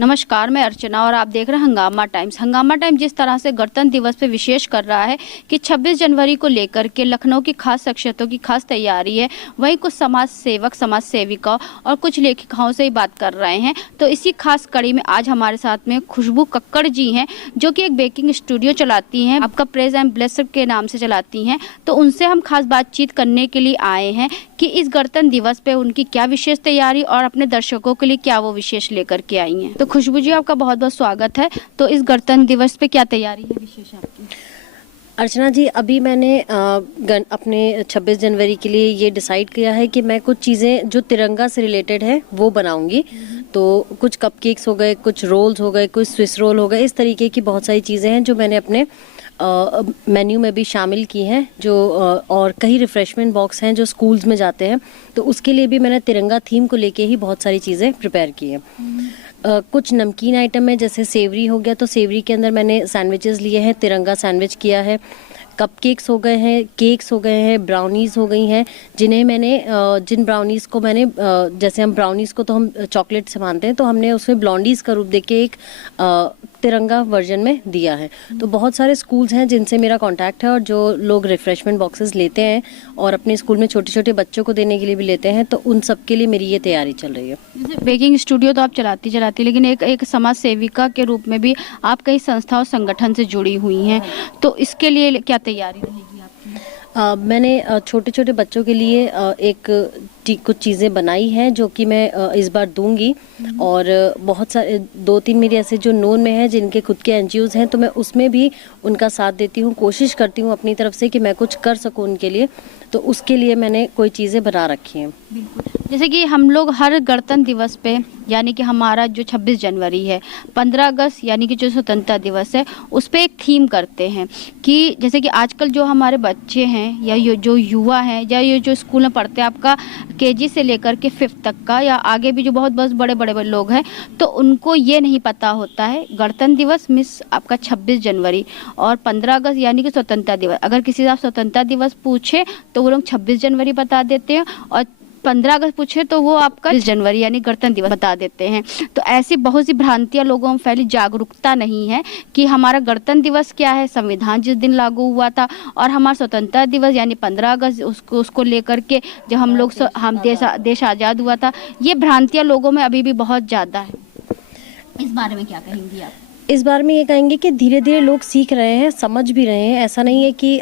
नमस्कार, मैं अर्चना और आप देख रहे हैं हंगामा टाइम्स। हंगामा टाइम्स जिस तरह से गणतंत्र दिवस पे विशेष कर रहा है कि 26 जनवरी को लेकर के लखनऊ की खास शख्सियतों की खास तैयारी है, वहीं कुछ समाज सेवक, समाज सेविका और कुछ लेखिकाओं से ही बात कर रहे हैं। तो इसी खास कड़ी में आज हमारे साथ में खुशबू कक्कड़ जी हैं, जो कि एक बेकिंग स्टूडियो चलाती हैं, आपका प्रेज एंड ब्लेसर के नाम से चलाती हैं। तो उनसे हम खास बातचीत करने के लिए आए हैं कि इस गणतंत्र दिवस पे उनकी क्या विशेष तैयारी और अपने दर्शकों के लिए क्या वो विशेष लेकर के आई हैं। तो खुशबू जी, आपका बहुत बहुत स्वागत है। तो इस गणतंत्र दिवस पे क्या तैयारी है विशेष आपकी? अर्चना जी, अभी मैंने अपने 26 जनवरी के लिए ये डिसाइड किया है कि मैं कुछ चीज़ें जो तिरंगा से रिलेटेड है वो बनाऊंगी। तो कुछ कपकेक्स हो गए, कुछ रोल्स हो गए, कुछ स्विस रोल हो गए, इस तरीके की बहुत सारी चीज़ें हैं जो मैंने अपने मेन्यू में भी शामिल की हैं। जो और कई रिफ़्रेशमेंट बॉक्स हैं जो स्कूल्स में जाते हैं, तो उसके लिए भी मैंने तिरंगा थीम को लेके ही बहुत सारी चीज़ें प्रिपेयर की हैं। कुछ नमकीन आइटम है, जैसे सेवरी हो गया, तो सेवरी के अंदर मैंने सैंडविचेस लिए हैं, तिरंगा सैंडविच किया है। कपकेक्स हो गए हैं, केक्स हो गए हैं, ब्राउनीज़ हो गई हैं, जिन्हें मैंने जिन ब्राउनीज़ को मैंने जैसे हम ब्राउनीज़ को तो हम चॉकलेट से मानते हैं, तो हमने उसमें ब्लॉन्डीज़ का रूप देके एक तिरंगा वर्जन में दिया है। तो बहुत सारे स्कूल्स हैं जिनसे मेरा कांटेक्ट है और जो लोग रिफ्रेशमेंट बॉक्सेस लेते हैं और अपने स्कूल में छोटे छोटे बच्चों को देने के लिए भी लेते हैं, तो उन सब के लिए मेरी ये तैयारी चल रही है। जैसे बेकिंग स्टूडियो तो आप चलाती लेकिन एक समाज सेविका के रूप में भी आप कई संस्था और संगठन से जुड़ी हुई हैं, तो इसके लिए क्या तैयारी रहेगी आपकी? मैंने छोटे छोटे बच्चों के लिए कुछ चीज़ें बनाई हैं जो कि मैं इस बार दूंगी। और बहुत सारे 2-3 मेरे ऐसे जो नोन में हैं जिनके खुद के एनजीओज़ हैं, तो मैं उसमें भी उनका साथ देती हूँ, कोशिश करती हूँ अपनी तरफ से कि मैं कुछ कर सकूँ उनके लिए। तो उसके लिए मैंने कोई चीज़ें बना रखी हैं। जैसे कि हम लोग हर गणतंत्र दिवस पे, यानी कि हमारा जो 26 जनवरी है, 15 अगस्त यानी कि जो स्वतंत्रता दिवस है, उस पे एक थीम करते हैं कि जैसे कि आजकल जो हमारे बच्चे हैं या जो युवा हैं या ये जो स्कूल में पढ़ते हैं, आपका केजी से लेकर के 5th तक का या आगे भी जो बहुत बड़े बड़े लोग हैं, तो उनको ये नहीं पता होता है गणतंत्र दिवस मिस आपका 26 जनवरी और 15 अगस्त यानी कि स्वतंत्रता दिवस। अगर किसी से आप स्वतंत्रता दिवस पूछे तो वो लोग 26 जनवरी बता देते हैं, और 15 अगस्त पूछे तो वो आपका 20 जनवरी यानी गणतंत्र दिवस बता देते हैं। तो ऐसी बहुत सी भ्रांतियां लोगों में फैली, जागरूकता नहीं है कि हमारा गणतंत्र दिवस क्या है, संविधान जिस दिन लागू हुआ था, और हमारा स्वतंत्रता दिवस यानी 15 अगस्त उसको लेकर के जब हम देश आज़ाद हुआ था। ये भ्रांतियां लोगों में अभी भी बहुत ज़्यादा है। इस बारे में क्या कहेंगी आप? इस बार में ये कहेंगे कि धीरे धीरे लोग सीख रहे हैं, समझ भी रहे हैं। ऐसा नहीं है कि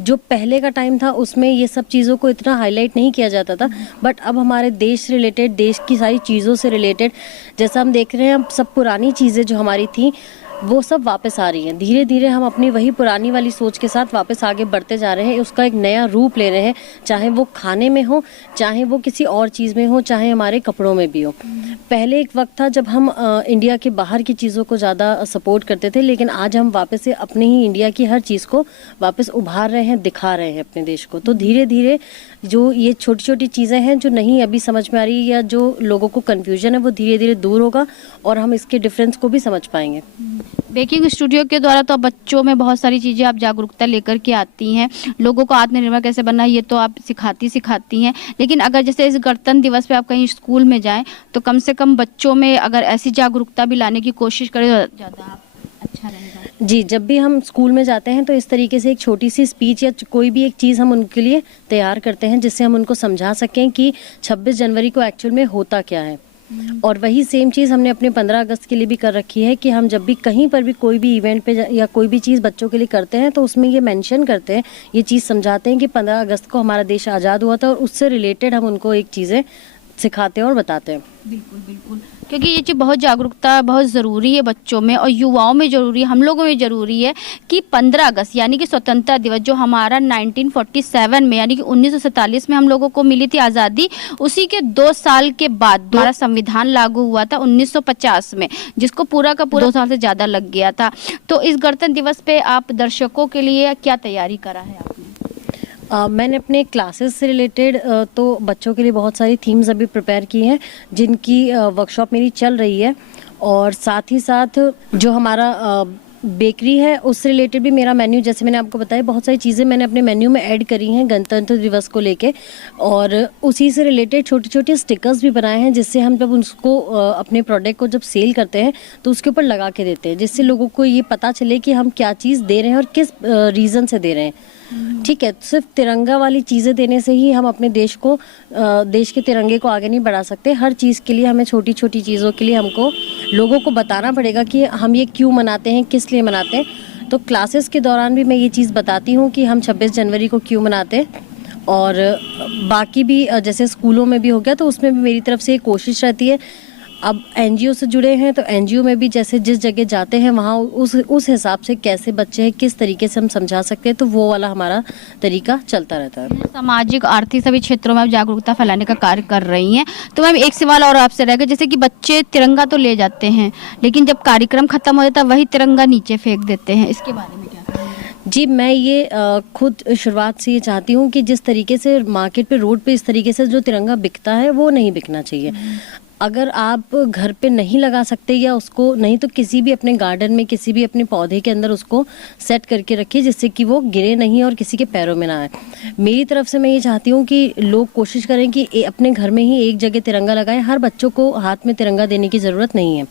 जो पहले का टाइम था उसमें ये सब चीज़ों को इतना हाईलाइट नहीं किया जाता था, बट अब हमारे देश से रिलेटेड, देश की सारी चीज़ों से रिलेटेड, जैसा हम देख रहे हैं, अब सब पुरानी चीज़ें जो हमारी थी वो सब वापस आ रही हैं। धीरे धीरे हम अपनी वही पुरानी वाली सोच के साथ वापस आगे बढ़ते जा रहे हैं, उसका एक नया रूप ले रहे हैं, चाहे वो खाने में हो, चाहे वो किसी और चीज़ में हो, चाहे हमारे कपड़ों में भी हो। पहले एक वक्त था जब हम इंडिया के बाहर की चीज़ों को ज़्यादा सपोर्ट करते थे, लेकिन आज हम वापस से अपने ही इंडिया की हर चीज़ को वापस उभार रहे हैं, दिखा रहे हैं अपने देश को। तो धीरे धीरे जो ये छोटी छोटी चीज़ें हैं जो नहीं अभी समझ में आ रही या जो लोगों को कन्फ्यूजन है, वो धीरे धीरे दूर होगा और हम इसके डिफरेंस को भी समझ पाएंगे। बेकिंग स्टूडियो के द्वारा तो बच्चों में बहुत सारी चीज़ें आप जागरूकता लेकर के आती हैं, लोगों को आत्मनिर्भर कैसे बनना है ये तो आप सिखाती हैं। लेकिन अगर जैसे इस गणतंत्र दिवस पे आप कहीं स्कूल में जाएं तो कम से कम बच्चों में अगर ऐसी जागरूकता भी लाने की कोशिश करें तो ज़्यादा अच्छा रहेगा। जी, जब भी हम स्कूल में जाते हैं तो इस तरीके से एक छोटी सी स्पीच या कोई भी एक चीज़ हम उनके लिए तैयार करते हैं, जिससे हम उनको समझा सकें कि 26 जनवरी को एक्चुअल में होता क्या है। और वही सेम चीज़ हमने अपने 15 अगस्त के लिए भी कर रखी है कि हम जब भी कहीं पर भी कोई भी इवेंट पे या कोई भी चीज़ बच्चों के लिए करते हैं तो उसमें ये मेंशन करते हैं, ये चीज़ समझाते हैं कि 15 अगस्त को हमारा देश आज़ाद हुआ था, और उससे रिलेटेड हम उनको एक चीज़ें सिखाते हैं और बताते हैं। बिल्कुल, क्योंकि ये चीज़ बहुत जागरूकता बहुत ज़रूरी है बच्चों में और युवाओं में ज़रूरी है, हम लोगों में ज़रूरी है कि 15 अगस्त यानी कि स्वतंत्रता दिवस जो हमारा 1947 में यानी कि 1947 में हम लोगों को मिली थी आज़ादी, उसी के 2 साल के बाद हमारा संविधान लागू हुआ था 1950 में, जिसको पूरा का पूरा 2 साल से ज़्यादा लग गया था। तो इस गणतंत्र दिवस पे आप दर्शकों के लिए क्या तैयारी करा है आपने? मैंने अपने क्लासेस से रिलेटेड तो बच्चों के लिए बहुत सारी थीम्स अभी प्रिपेयर की हैं, जिनकी वर्कशॉप मेरी चल रही है। और साथ ही साथ जो हमारा बेकरी है उससे रिलेटेड भी मेरा मेन्यू, जैसे मैंने आपको बताया, बहुत सारी चीज़ें मैंने अपने मेन्यू में ऐड करी हैं गणतंत्र दिवस को लेके, और उसी से रिलेटेड छोटे छोटे स्टिकर्स भी बनाए हैं, जिससे हम जब उसको अपने प्रोडक्ट को जब सेल करते हैं तो उसके ऊपर लगा के देते हैं, जिससे लोगों को ये पता चले कि हम क्या चीज़ दे रहे हैं और किस रीज़न से दे रहे हैं। ठीक है, सिर्फ तिरंगा वाली चीज़ें देने से ही हम अपने देश को, देश के तिरंगे को आगे नहीं बढ़ा सकते। हर चीज़ के लिए हमें, छोटी छोटी चीज़ों के लिए हमको लोगों को बताना पड़ेगा कि हम ये क्यों मनाते हैं, किस लिए मनाते हैं। तो क्लासेस के दौरान भी मैं ये चीज़ बताती हूँ कि हम 26 जनवरी को क्यों मनाते हैं, और बाकी भी जैसे स्कूलों में भी हो गया तो उसमें भी मेरी तरफ से एक कोशिश रहती है। अब एनजीओ से जुड़े हैं तो एनजीओ में भी जैसे जिस जगह जाते हैं वहाँ उस हिसाब से कैसे बच्चे हैं, किस तरीके से हम समझा सकते हैं, तो वो वाला हमारा तरीका चलता रहता है। सामाजिक आर्थिक सभी क्षेत्रों में आप जागरूकता फैलाने का कार्य कर रही हैं। तो मैम एक सवाल और आपसे रहेगा, जैसे कि बच्चे तिरंगा तो ले जाते हैं लेकिन जब कार्यक्रम खत्म हो जाता है वही तिरंगा नीचे फेंक देते हैं, इसके बारे में क्या कहेंगे? जी, मैं ये खुद शुरुआत से ये चाहती हूँ कि जिस तरीके से मार्केट पे, रोड पे इस तरीके से जो तिरंगा बिकता है वो नहीं बिकना चाहिए। अगर आप घर पे नहीं लगा सकते या उसको नहीं, तो किसी भी अपने गार्डन में, किसी भी अपने पौधे के अंदर उसको सेट करके रखिए, जिससे कि वो गिरे नहीं और किसी के पैरों में ना आए। मेरी तरफ से मैं ये चाहती हूँ कि लोग कोशिश करें कि अपने घर में ही एक जगह तिरंगा लगाएं। हर बच्चों को हाथ में तिरंगा देने की ज़रूरत नहीं है,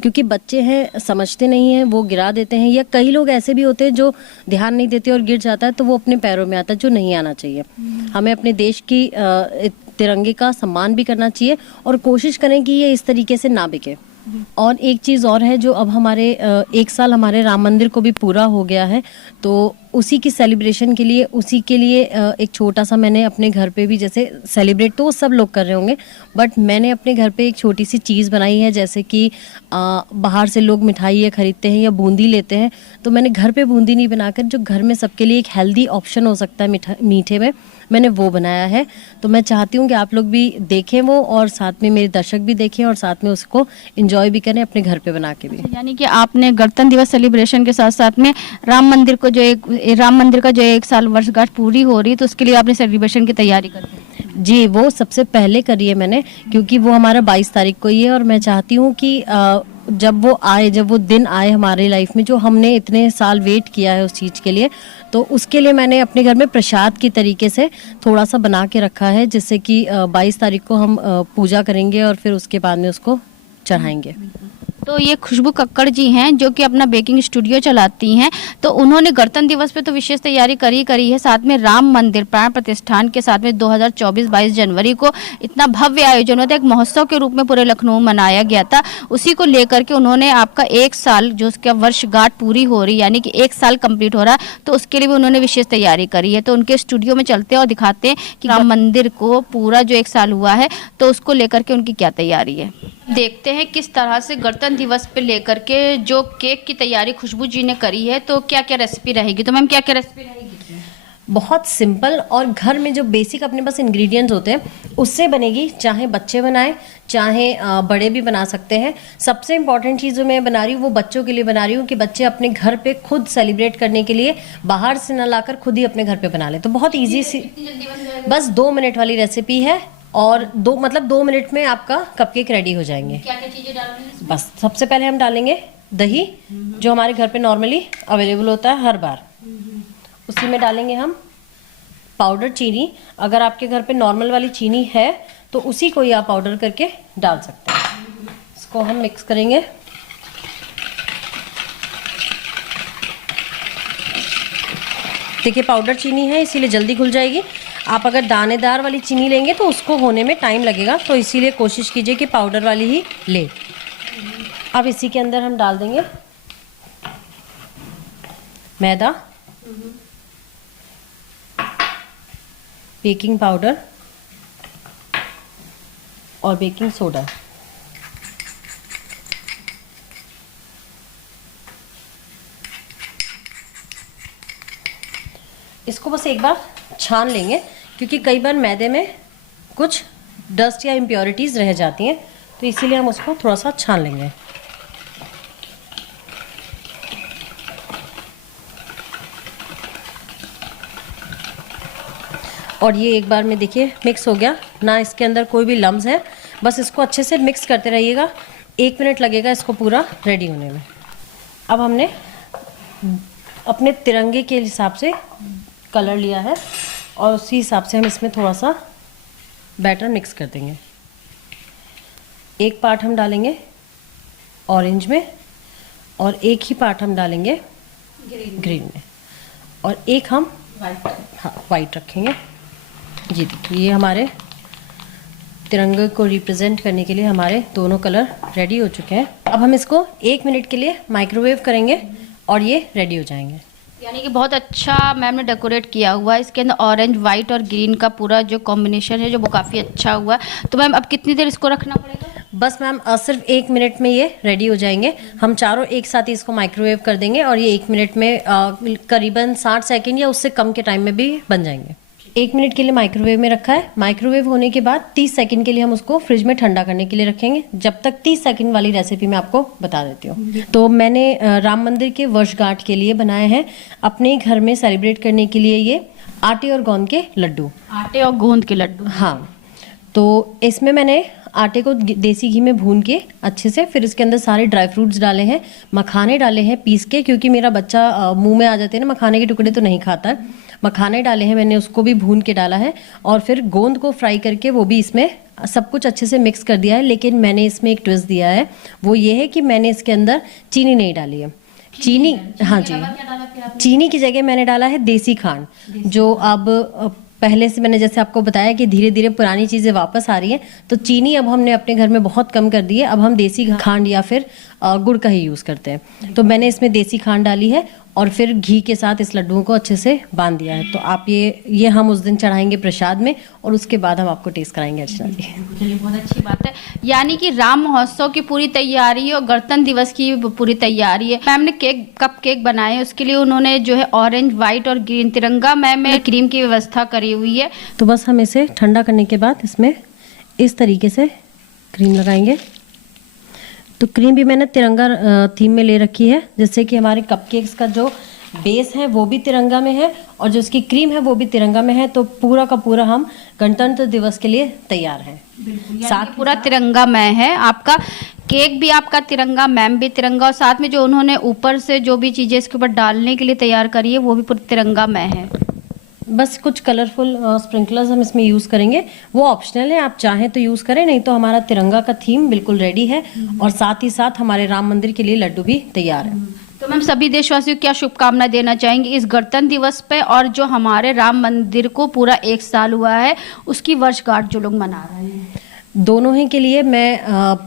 क्योंकि बच्चे हैं, समझते नहीं हैं, वो गिरा देते हैं, या कई लोग ऐसे भी होते हैं जो ध्यान नहीं देते और गिर जाता है तो वो अपने पैरों में आता है, जो नहीं आना चाहिए। हमें अपने देश की तिरंगे का सम्मान भी करना चाहिए और कोशिश करें कि ये इस तरीके से ना बिके। और एक चीज़ और है, जो अब हमारे 1 साल हमारे राम मंदिर को भी पूरा हो गया है, तो उसी की सेलिब्रेशन के लिए, उसी के लिए एक छोटा सा मैंने अपने घर पे भी, जैसे सेलिब्रेट तो सब लोग कर रहे होंगे, बट मैंने अपने घर पे एक छोटी सी चीज़ बनाई है। जैसे कि बाहर से लोग मिठाई खरीदते हैं या बूंदी लेते हैं, तो मैंने घर पे बूंदी नहीं बनाकर, जो घर में सबके लिए एक हेल्दी ऑप्शन हो सकता है मीठे में, मैंने वो बनाया है। तो मैं चाहती हूँ कि आप लोग भी देखें वो, और साथ में मेरे दर्शक भी देखें और साथ में उसको एंजॉय भी करें अपने घर पे बना के भी। यानी कि आपने गणतंत्र दिवस सेलिब्रेशन के साथ साथ में राम मंदिर का जो 1 साल वर्षगांठ पूरी हो रही है, तो उसके लिए आपने सेलिब्रेशन की तैयारी कर दी? जी, वो सबसे पहले करी है मैंने, क्योंकि वो हमारा 22 तारीख को ही है, और मैं चाहती हूँ कि जब वो दिन आए हमारी लाइफ में, जो हमने इतने साल वेट किया है उस चीज़ के लिए, तो उसके लिए मैंने अपने घर में प्रसाद की तरीके से थोड़ा सा बना के रखा है, जिससे कि 22 तारीख को हम पूजा करेंगे और फिर उसके बाद में उसको चढ़ाएंगे। तो ये खुशबू कक्कड़ जी हैं जो कि अपना बेकिंग स्टूडियो चलाती हैं, तो उन्होंने गणतंत्र दिवस पे तो विशेष तैयारी करी है, साथ में राम मंदिर प्राण प्रतिष्ठान के साथ में 2024 22 जनवरी को इतना भव्य आयोजन होता है, एक महोत्सव के रूप में पूरे लखनऊ मनाया गया था। उसी को लेकर के उन्होंने आपका 1 साल जो उसका वर्षगांठ पूरी हो रही, यानी कि 1 साल कंप्लीट हो रहा है, तो उसके लिए भी उन्होंने विशेष तैयारी करी है। तो उनके स्टूडियो में चलते हैं और दिखाते हैं कि राम मंदिर को पूरा जो 1 साल हुआ है तो उसको लेकर के उनकी क्या तैयारी है। देखते हैं किस तरह से गणतंत्र दिवस पे लेकर के जो केक की तैयारी खुशबू जी ने करी है, तो क्या क्या रेसिपी रहेगी। तो मैम क्या क्या रेसिपी रहेगी? बहुत सिंपल और घर में जो बेसिक अपने पास इंग्रेडिएंट्स होते हैं उससे बनेगी, चाहे बच्चे बनाएं चाहे बड़े भी बना सकते हैं। सबसे इम्पॉर्टेंट चीज़ जो मैं बना रही हूँ वो बच्चों के लिए बना रही हूँ कि बच्चे अपने घर पे खुद सेलिब्रेट करने के लिए बाहर से ना लाकर खुद ही अपने घर पे बना ले। तो बहुत ईजी सी, बस 2 मिनट वाली रेसिपी है, और 2 मिनट में आपका कपकेक रेडी हो जाएंगे। क्या क्या चीजें डालेंगे? बस सबसे पहले हम डालेंगे दही, जो हमारे घर पे नॉर्मली अवेलेबल होता है हर बार। उसी में डालेंगे हम पाउडर चीनी। अगर आपके घर पे नॉर्मल वाली चीनी है तो उसी को ही आप पाउडर करके डाल सकते हैं। इसको हम मिक्स करेंगे। देखिए पाउडर चीनी है इसीलिए जल्दी घुल जाएगी। आप अगर दानेदार वाली चीनी लेंगे तो उसको होने में टाइम लगेगा, तो इसीलिए कोशिश कीजिए कि पाउडर वाली ही ले। अब इसी के अंदर हम डाल देंगे मैदा, बेकिंग पाउडर और बेकिंग सोडा। इसको बस एक बार छान लेंगे, क्योंकि कई बार मैदे में कुछ डस्ट या इम्प्योरिटीज़ रह जाती हैं, तो इसीलिए हम उसको थोड़ा सा छान लेंगे। और ये एक बार में देखिए मिक्स हो गया ना, इसके अंदर कोई भी लम्स है। बस इसको अच्छे से मिक्स करते रहिएगा, 1 मिनट लगेगा इसको पूरा रेडी होने में। अब हमने अपने तिरंगे के हिसाब से कलर लिया है और उसी हिसाब से हम इसमें थोड़ा सा बैटर मिक्स कर देंगे। एक पार्ट हम डालेंगे ऑरेंज में और एक ही पार्ट हम डालेंगे ग्रीन में और एक हम वाइट रखेंगे। जी देखिए, ये हमारे तिरंगे को रिप्रेजेंट करने के लिए हमारे दोनों कलर रेडी हो चुके हैं। अब हम इसको 1 मिनट के लिए माइक्रोवेव करेंगे और ये रेडी हो जाएंगे। यानी कि बहुत अच्छा मैम ने डेकोरेट किया हुआ है। इसके अंदर ऑरेंज, वाइट और ग्रीन का पूरा जो कॉम्बिनेशन है जो वो काफ़ी अच्छा हुआ है। तो मैम अब कितनी देर इसको रखना पड़ेगा? बस मैम सिर्फ 1 मिनट में ये रेडी हो जाएंगे। हम चारों एक साथ ही इसको माइक्रोवेव कर देंगे और ये 1 मिनट में करीबन 60 सेकंड या उससे कम के टाइम में भी बन जाएंगे। 1 मिनट के लिए माइक्रोवेव में रखा है। माइक्रोवेव होने के बाद 30 सेकंड के लिए हम उसको फ्रिज में ठंडा करने के लिए रखेंगे। जब तक 30 सेकंड वाली रेसिपी मैं आपको बता देती हूँ। तो मैंने राम मंदिर के वर्षगांठ के लिए बनाए हैं, अपने घर में सेलिब्रेट करने के लिए ये आटे और गोंद के लड्डू। आटे और गोंद के लड्डू, हाँ। तो इसमें मैंने आटे को देसी घी में भून के अच्छे से, फिर इसके अंदर सारे ड्राई फ्रूट्स डाले हैं, मखाने डाले हैं पीस के, क्योंकि मेरा बच्चा मुंह में आ जाते हैं ना मखाने के टुकड़े तो नहीं खाता है। मखाने डाले हैं मैंने, उसको भी भून के डाला है और फिर गोंद को फ्राई करके वो भी इसमें सब कुछ अच्छे से मिक्स कर दिया है। लेकिन मैंने इसमें एक ट्विस्ट दिया है, वो ये है कि मैंने इसके अंदर चीनी नहीं डाली है। चीनी, हाँ जी, चीनी की जगह मैंने डाला है देसी खांड, जो अब पहले से मैंने जैसे आपको बताया कि धीरे धीरे पुरानी चीज़ें वापस आ रही हैं, तो चीनी अब हमने अपने घर में बहुत कम कर दी है। अब हम देसी खांड या फिर गुड़ का ही यूज़ करते हैं। तो मैंने इसमें देसी खांड डाली है और फिर घी के साथ इस लड्डुओं को अच्छे से बांध दिया है। तो आप ये हम उस दिन चढ़ाएंगे प्रसाद में और उसके बाद हम आपको टेस्ट कराएंगे। अर्चना जी, चलिए बहुत अच्छी बात है। यानी कि राम महोत्सव की पूरी तैयारी और गणतंत्र दिवस की पूरी तैयारी है। मैम ने कप केक बनाए, उसके लिए उन्होंने जो है ऑरेंज, वाइट और ग्रीन तिरंगा मैम में क्रीम की व्यवस्था करी हुई है। तो बस हम इसे ठंडा करने के बाद इसमें इस तरीके से क्रीम लगाएंगे। तो क्रीम भी मैंने तिरंगा थीम में ले रखी है, जिससे कि हमारे कपकेक्स का जो बेस है वो भी तिरंगा में है और जो उसकी क्रीम है वो भी तिरंगा में है। तो पूरा का पूरा हम गणतंत्र दिवस के लिए तैयार हैं। साथ पूरा तिरंगा में है। आपका केक भी आपका तिरंगा, मैम भी तिरंगा, और साथ में जो उन्होंने ऊपर से जो भी चीज़ें इसके ऊपर डालने के लिए तैयार करी है वो भी पूरा तिरंगा में है। बस कुछ कलरफुल स्प्रिंकलर्स हम इसमें यूज़ करेंगे, वो ऑप्शनल है, आप चाहें तो यूज़ करें, नहीं तो हमारा तिरंगा का थीम बिल्कुल रेडी है और साथ ही साथ हमारे राम मंदिर के लिए लड्डू भी तैयार है। तो मैम सभी देशवासियों को क्या शुभकामनाएं देना चाहेंगे इस गणतंत्र दिवस पे, और जो हमारे राम मंदिर को पूरा 1 साल हुआ है उसकी वर्षगांठ जो लोग मना रहे हैं? दोनों ही के लिए मैं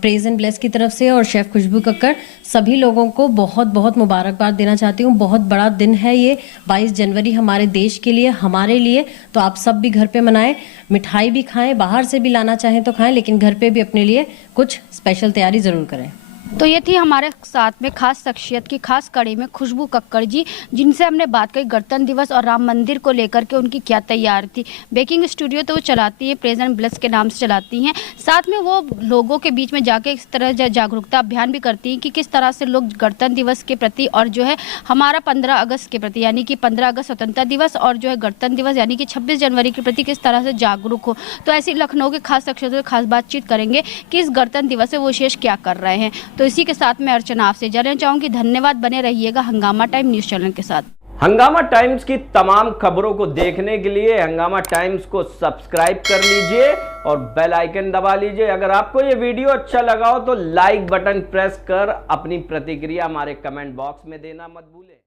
प्रेज एंड ब्लेस की तरफ से और शेफ खुशबू कक्कड़ सभी लोगों को बहुत बहुत मुबारकबाद देना चाहती हूँ। बहुत बड़ा दिन है ये 22 जनवरी हमारे देश के लिए, हमारे लिए। तो आप सब भी घर पे मनाएं, मिठाई भी खाएं, बाहर से भी लाना चाहें तो खाएं, लेकिन घर पे भी अपने लिए कुछ स्पेशल तैयारी ज़रूर करें। तो ये थी हमारे साथ में खास शख्सियत की खास कड़ी में खुशबू कक्कड़ जी, जिनसे हमने बात करी गणतंत्र दिवस और राम मंदिर को लेकर के उनकी क्या तैयारी थी। बेकिंग स्टूडियो तो वो चलाती है, प्रेज एंड ब्लेस के नाम से चलाती हैं। साथ में वो लोगों के बीच में जाके इस तरह जागरूकता अभियान भी करती हैं कि किस तरह से लोग गणतंत्र दिवस के प्रति और जो है हमारा 15 अगस्त के प्रति, यानी कि 15 अगस्त स्वतंत्रता दिवस और जो है गणतंत्र दिवस यानी कि 26 जनवरी के प्रति किस तरह से जागरूक हो। तो ऐसी लखनऊ के खास शख्सियतों से खास बातचीत करेंगे कि इस गणतंत्र दिवस से वो विशेष क्या कर रहे हैं। तो इसी के साथ मैं अर्चना आपसे जानना चाहूंगी। धन्यवाद, बने रहिएगा हंगामा टाइम न्यूज चैनल के साथ। हंगामा टाइम्स की तमाम खबरों को देखने के लिए हंगामा टाइम्स को सब्सक्राइब कर लीजिए और बेल आइकन दबा लीजिए। अगर आपको ये वीडियो अच्छा लगा हो तो लाइक बटन प्रेस कर अपनी प्रतिक्रिया हमारे कमेंट बॉक्स में देना मत भूलें।